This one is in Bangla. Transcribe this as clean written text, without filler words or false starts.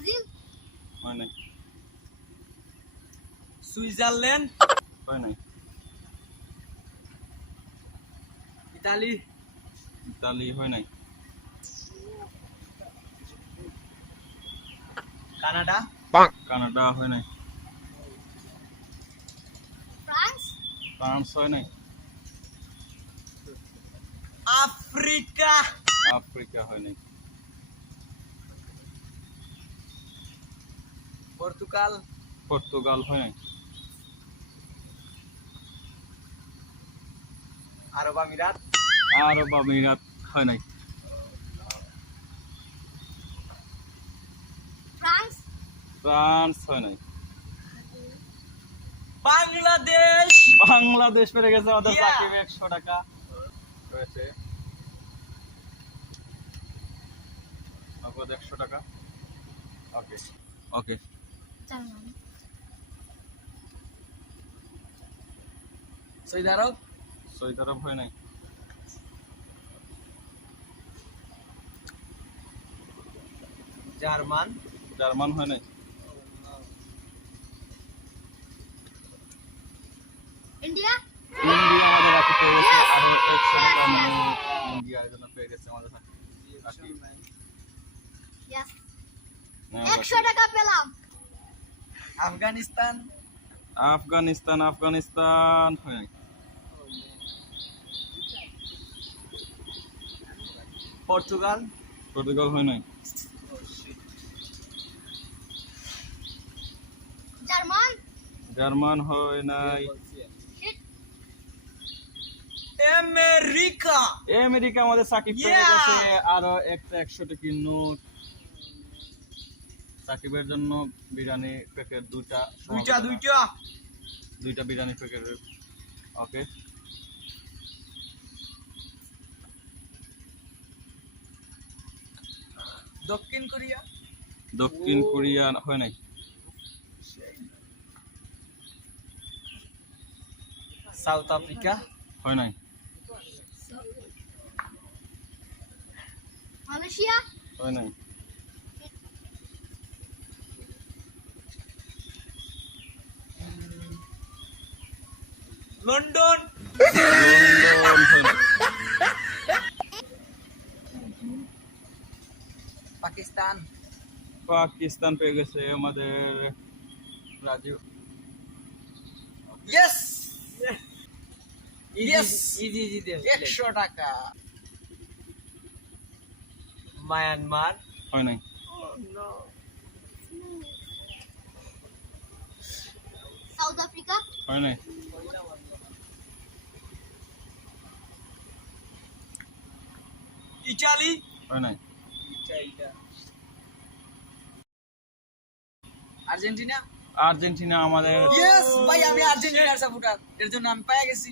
ব্রাজিল হয় নাই। সুইজারল্যান্ড, হয় নাই। ইতালি, ইতালি হয় নাই। কানাডা, কানাডা হয় নাই। ফ্রান্স ফ্রান্স হয় নাই। আফ্রিকা, আফ্রিকা হয় নাই। পর্তুগাল, পর্তুগাল হয় নাই। আরব আমিরাত, আরব আমিরাত হয় নাই। ফ্রান্স ফ্রান্স হয় নাই। বাংলাদেশ, বাংলাদেশ পেরে গেছে আমাদের Yeah. সাকিব 100 টাকা রয়েছে। নগদ 100 টাকা। ওকে ওকে। জার্মান সৌদি আরব, সৌদি আরব হয় নাই। জার্মান, জার্মান হয় নাই। ইন্ডিয়া ইন্ডিয়া আমাদের বাকি পেয়ে গেছে আরো 100 টাকা, মানে ইন্ডিয়া এর জন্য পেয়ে গেছে আমাদের বাকি। ইয়েস হ্যাঁ, 100 টাকা পেলাম। আফগানিস্তান, আফগানিস্তান আফগানিস্তান হয় নাই। পর্তুগাল, পর্তুগাল হয় নাই। জার্মান জার্মান হয় নাই। আমেরিকা, আমেরিকা আমাদের সাকিব পেয়ে Yeah! গেছে আরো একটা 100 টাকার নোট। সাকিবের জন্য বিরিয়ানি প্যাকেট দুইটা বিরিয়ানি প্যাকেট। ওকে দক্ষিণ কোরিয়া, দক্ষিণ কোরিয়া হয় নাই। সাউথ আফ্রিকা, হয় নাই। মালয়েশিয়া হয় নাই। লন্ডন, লন্ডন হয় নাই। পাকিস্তান, পাকিস্তান পেয়ে গেছে আমাদের রাজীব। Yes Yes. ইজি 100 টাকা। মায়ানমার, হয় নাই। সাউথ আফ্রিকা হয় নাই। ইটালি, হয় নাই। আর্জেন্টিনা। আর্জেন্টিনা আমাদের ইয়েস ভাই, আমি আর্জেন্টিনার সাপোর্টার, এর জন্য আমি পেয়ে গেছি।